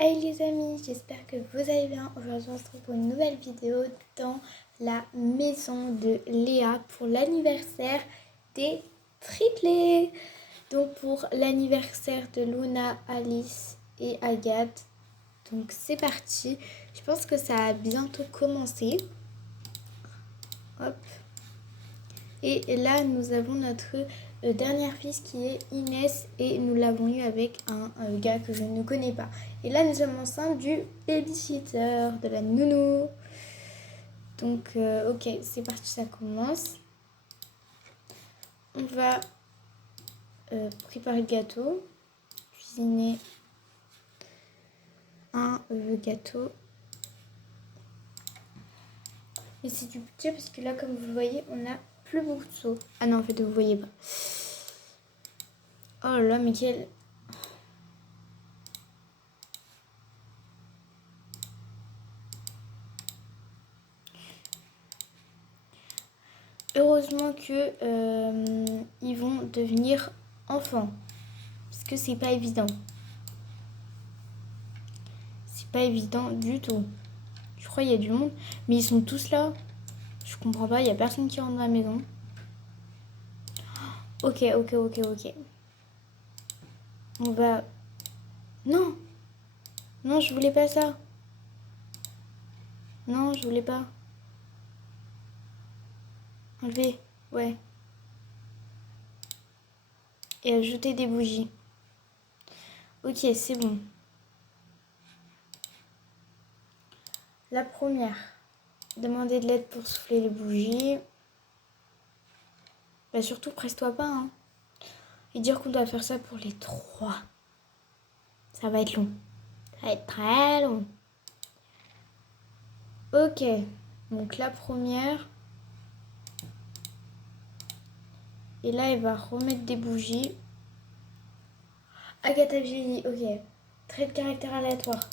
Hey les amis, j'espère que vous allez bien. Aujourd'hui on se retrouve pour une nouvelle vidéo dans la maison de Léa pour l'anniversaire des triplés. Donc pour l'anniversaire de Luna, Alice et Agathe. Donc c'est parti. Je pense que ça a bientôt commencé. Hop. Et là nous avons notre dernière fille qui est Inès et nous l'avons eu avec un gars que je ne connais pas. Et là nous sommes ensemble du babysitter, de la nounou. Donc ok, c'est parti, ça commence. On va préparer le gâteau, cuisiner un gâteau. Mais c'est du budget parce que là comme vous voyez on a plus beaucoup de seaux. Ah non en fait vous voyez pas. Oh là mais quel... Heureusement que ils vont devenir enfants. Parce que c'est pas évident. C'est pas évident du tout. Je crois qu'il y a du monde. Mais ils sont tous là. Je comprends pas, il y a personne qui rentre dans la maison. Ok. On va... Non. Non, je voulais pas ça. Non, je voulais pas. Enlever. Ouais. Et ajouter des bougies. Ok, c'est bon. La première. Demander de l'aide pour souffler les bougies. Bah surtout, presse-toi pas, hein. Et dire qu'on doit faire ça pour les 3. Ça va être long. Ça va être très long. Ok. Donc la première. Et là, elle va remettre des bougies. Agatha vieilli, ok. Trait de caractère aléatoire.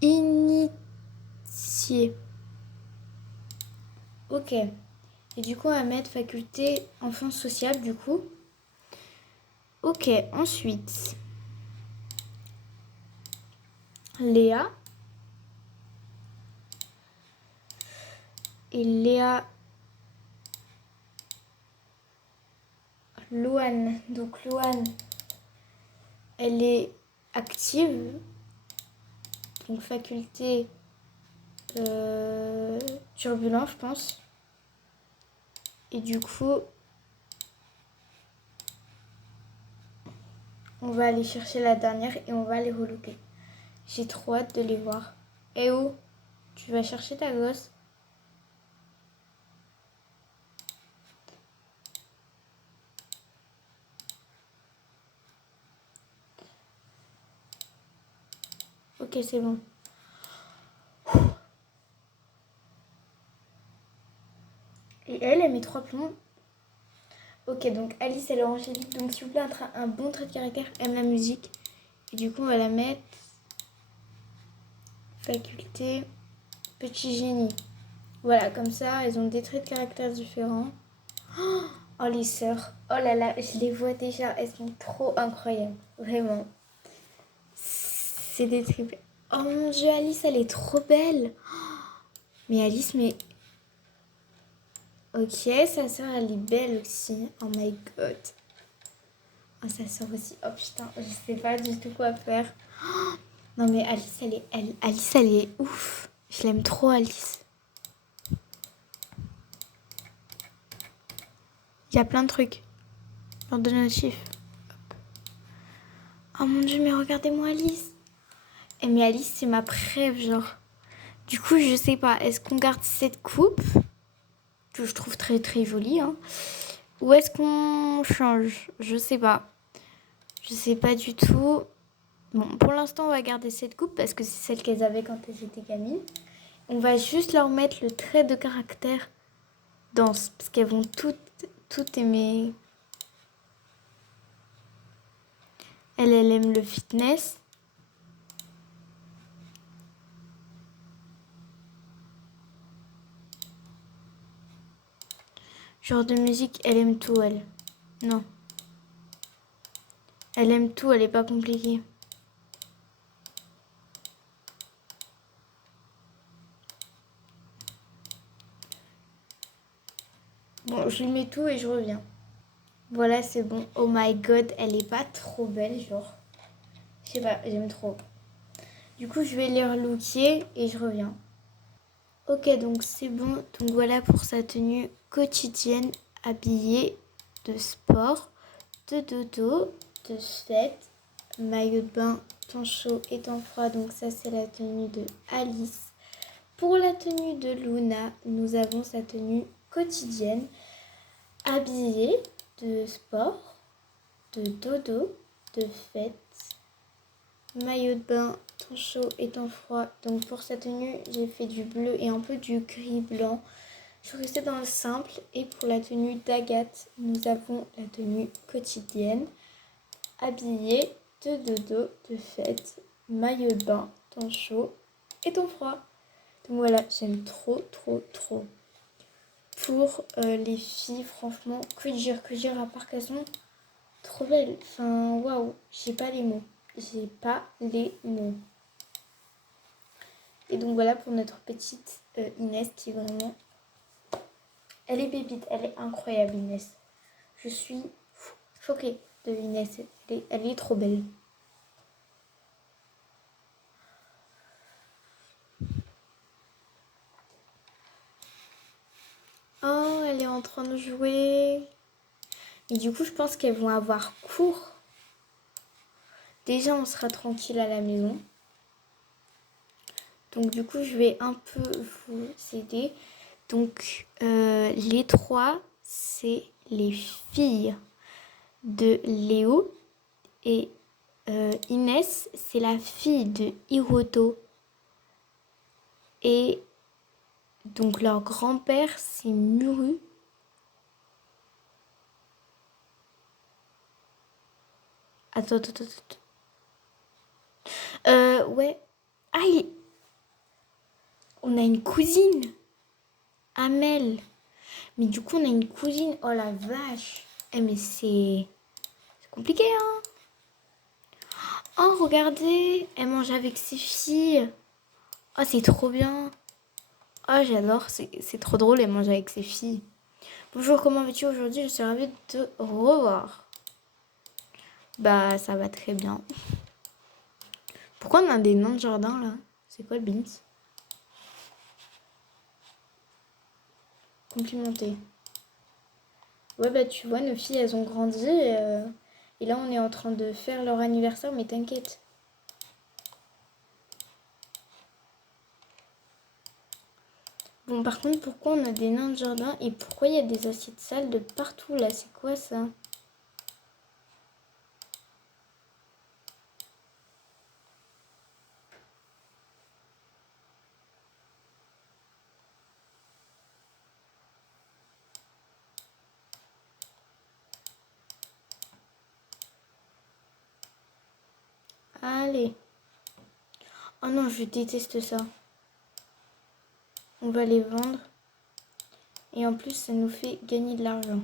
Initié. Ok. Et du coup, on va mettre faculté enfant sociable, du coup. Ok, ensuite. Léa. Et Léa... Louane. Donc Louane, elle est active. Donc faculté turbulent, je pense. Et du coup, on va aller chercher la dernière et on va les relooker. J'ai trop hâte de les voir. Eh oh, tu vas chercher ta gosse? Ok, c'est bon. Et elle met 3 plombs. Ok, donc Alice, elle est angélique. Donc s'il vous plaît, un bon trait de caractère, aime la musique. Et du coup, on va la mettre... Faculté... Petit génie. Voilà, comme ça, elles ont des traits de caractère différents. Oh, les sœurs. Oh là là, je les vois déjà. Elles sont trop incroyables. Vraiment. C'est des triples. Oh mon Dieu, Alice, elle est trop belle. Mais Alice, mais... Ok, sa sœur, elle est belle aussi. Oh my god. Oh, sa sœur aussi. Oh putain, je sais pas du tout quoi faire. Non mais Alice, Alice, elle est ouf. Je l'aime trop, Alice. Il y a plein de trucs. Leur donner un chiffre. Oh mon Dieu, mais regardez-moi Alice. Et mais Alice, c'est ma préf, genre. Du coup, je sais pas. Est-ce qu'on garde cette coupe, que je trouve très très jolie, hein, ou est-ce qu'on change? Je sais pas. Je sais pas du tout. Bon, pour l'instant, on va garder cette coupe parce que c'est celle qu'elles avaient quand elles étaient gamines. On va juste leur mettre le trait de caractère danse parce qu'elles vont toutes aimer. Elle aime le fitness. Genre de musique, elle aime tout, elle. Non. Elle aime tout, elle est pas compliquée. Bon, je lui mets tout et je reviens. Voilà, c'est bon. Oh my god, elle est pas trop belle, genre. Je sais pas, j'aime trop. Du coup, je vais les relooker et je reviens. Ok, donc c'est bon. Donc voilà pour sa tenue quotidienne, habillée de sport, de dodo, de fête, maillot de bain, temps chaud et temps froid. Donc ça, c'est la tenue de Alice. Pour la tenue de Luna, nous avons sa tenue quotidienne, habillée de sport, de dodo, de fête, maillot de bain, temps chaud et temps froid. Donc pour sa tenue, j'ai fait du bleu et un peu du gris blanc. Je suis restée dans le simple. Et pour la tenue d'Agathe, nous avons la tenue quotidienne, habillée de dodo, de fête, maillot de bain, temps chaud et temps froid. Donc voilà, j'aime trop, trop, trop. Pour les filles, franchement, que dire, à part qu'elles sont trop belles. Enfin, waouh, j'ai pas les mots. J'ai pas les mots. Et donc voilà pour notre petite Inès qui est vraiment... Elle est pépite, elle est incroyable Inès. Je suis choquée de Inès, elle est trop belle. Oh, elle est en train de jouer. Et du coup, je pense qu'elles vont avoir cours. Déjà, on sera tranquille à la maison. Donc du coup, je vais un peu vous aider. Donc les trois, c'est les filles de Léo. Et Inès, c'est la fille de Hiroto. Et donc leur grand-père, c'est Muru. Attends. Ouais. Ah, on a une cousine. Amel. Mais du coup, on a une cousine. Oh la vache. Eh mais c'est compliqué, hein. Oh, regardez. Elle mange avec ses filles. Oh, c'est trop bien. Oh, j'adore. C'est trop drôle, elle mange avec ses filles. Bonjour, comment vas-tu aujourd'hui? Je suis ravie de te revoir. Bah, ça va très bien. Pourquoi on a des noms de jardin, là? C'est quoi le beans? Complimenté. Ouais, bah tu vois, nos filles, elles ont grandi. Et là, on est en train de faire leur anniversaire, mais t'inquiète. Bon, par contre, pourquoi on a des nains de jardin et pourquoi il y a des assiettes sales de partout, là? C'est quoi, ça? Allez. Oh non, je déteste ça. On va les vendre. Et en plus, ça nous fait gagner de l'argent.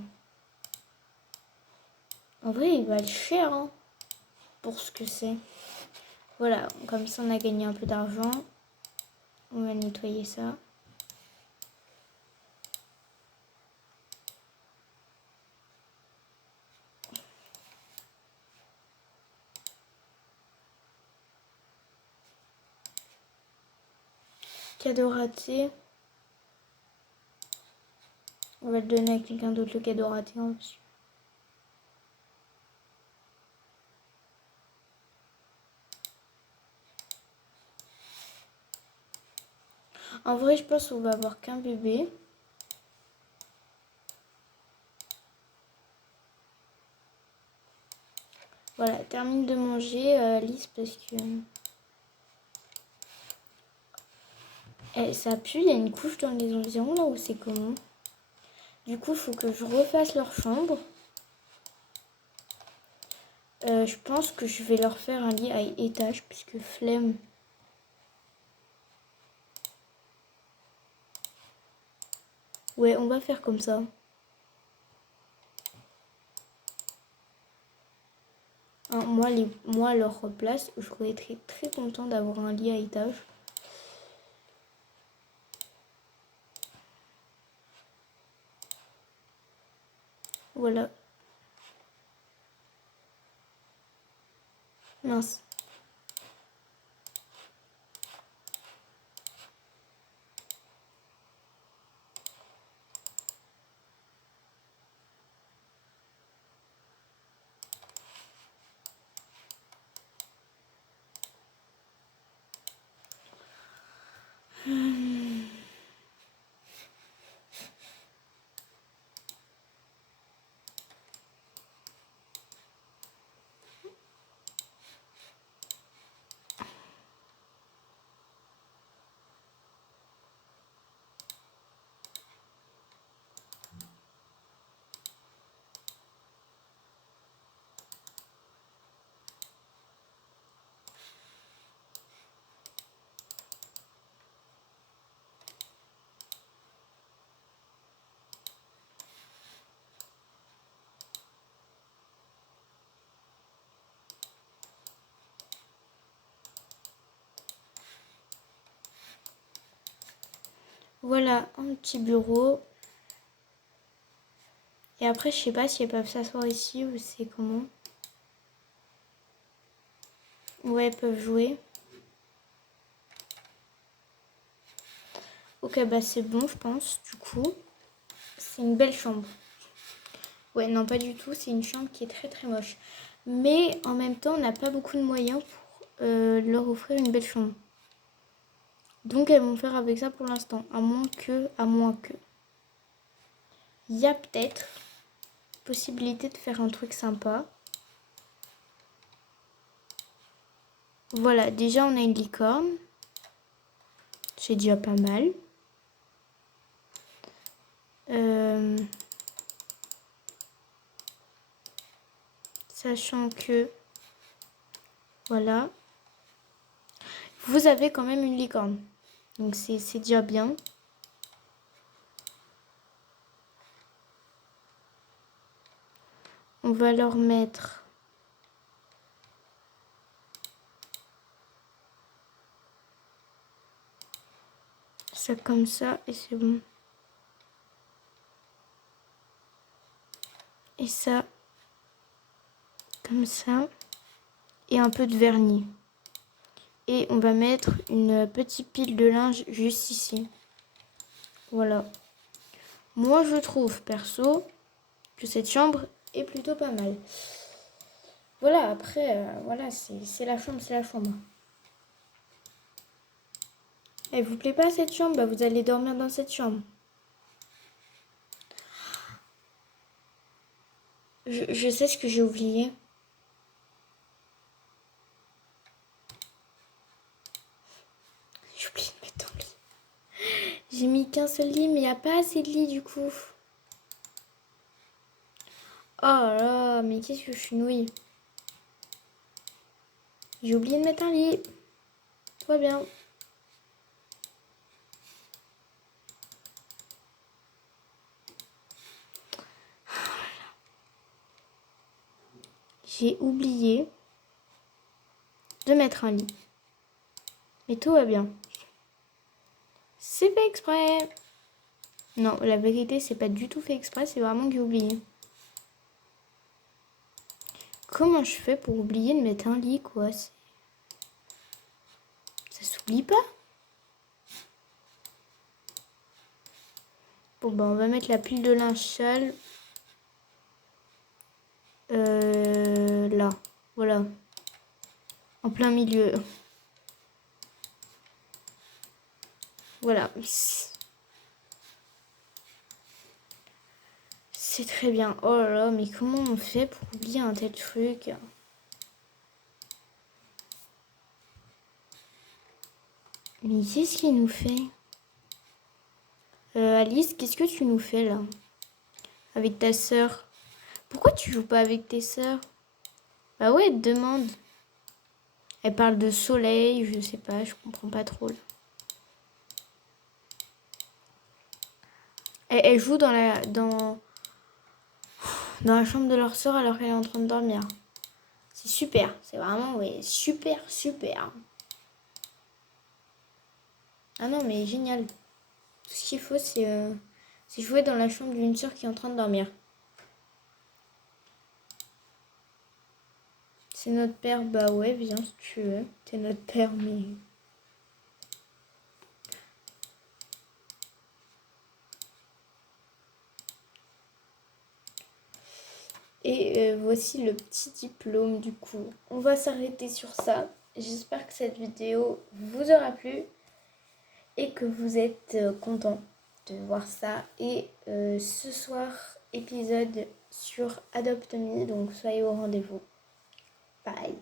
En vrai, il valent cher, hein, pour ce que c'est. Voilà, comme ça, on a gagné un peu d'argent. On va nettoyer ça. Cadeau raté. On va le donner à quelqu'un d'autre, le cadeau raté, en plus. En vrai, je pense qu'on va avoir qu'un bébé. Voilà, termine de manger, Alice, parce que... ça pue, il y a une couche dans les environs, là, où c'est comment? Du coup, il faut que je refasse leur chambre. Je pense que je vais leur faire un lit à étage, puisque flemme. Ouais, on va faire comme ça. Hein, moi, à leur place, je serais très, très content d'avoir un lit à étage. Voilà. Mince. Voilà un petit bureau. Et après, je sais pas si elles peuvent s'asseoir ici ou c'est comment. Ouais, elles peuvent jouer. Ok, bah c'est bon, je pense. Du coup, c'est une belle chambre. Ouais, non, pas du tout. C'est une chambre qui est très très moche. Mais en même temps, on n'a pas beaucoup de moyens pour leur offrir une belle chambre. Donc, elles vont faire avec ça pour l'instant. À moins que. Il y a peut-être possibilité de faire un truc sympa. Voilà, déjà on a une licorne. C'est déjà pas mal. Sachant que, voilà, vous avez quand même une licorne. Donc c'est déjà bien. On va leur mettre ça comme ça et c'est bon. Et ça comme ça. Et un peu de vernis. Et on va mettre une petite pile de linge juste ici. Voilà. Moi je trouve perso que cette chambre est plutôt pas mal. Voilà, après, voilà, c'est la chambre, c'est la chambre. Elle vous plaît pas cette chambre? Bah, vous allez dormir dans cette chambre. Je sais ce que j'ai oublié. J'ai oublié de mettre ton lit. J'ai mis qu'un seul lit, mais il n'y a pas assez de lit du coup. Oh là, mais qu'est-ce que je suis nouille. J'ai oublié de mettre un lit. Tout va bien. J'ai oublié de mettre un lit. Mais tout va bien. C'est fait exprès. Non, la vérité, c'est pas du tout fait exprès, c'est vraiment que j'ai oublié. Comment je fais pour oublier de mettre un lit, quoi? Ça s'oublie pas? Bon, bah, on va mettre la pile de linge sale. Là. Voilà. En plein milieu. Voilà. C'est très bien. Oh là là, mais comment on fait pour oublier un tel truc? Mais qu'est-ce qu'il nous fait? Alice, qu'est-ce que tu nous fais là? Avec ta sœur? Pourquoi tu joues pas avec tes sœurs? Bah ouais, elle te demande. Elle parle de soleil, je sais pas, je comprends pas trop. Elle joue dans la chambre de leur sœur alors qu'elle est en train de dormir. C'est super, c'est vraiment ouais, super, super. Ah non, mais génial. Tout ce qu'il faut, c'est jouer dans la chambre d'une sœur qui est en train de dormir. C'est notre père, bah ouais, viens si tu veux. T'es notre père, mais... Et voici le petit diplôme du coup. On va s'arrêter sur ça. J'espère que cette vidéo vous aura plu et que vous êtes contents de voir ça. Et ce soir, épisode sur Adopt Me, donc soyez au rendez-vous. Bye.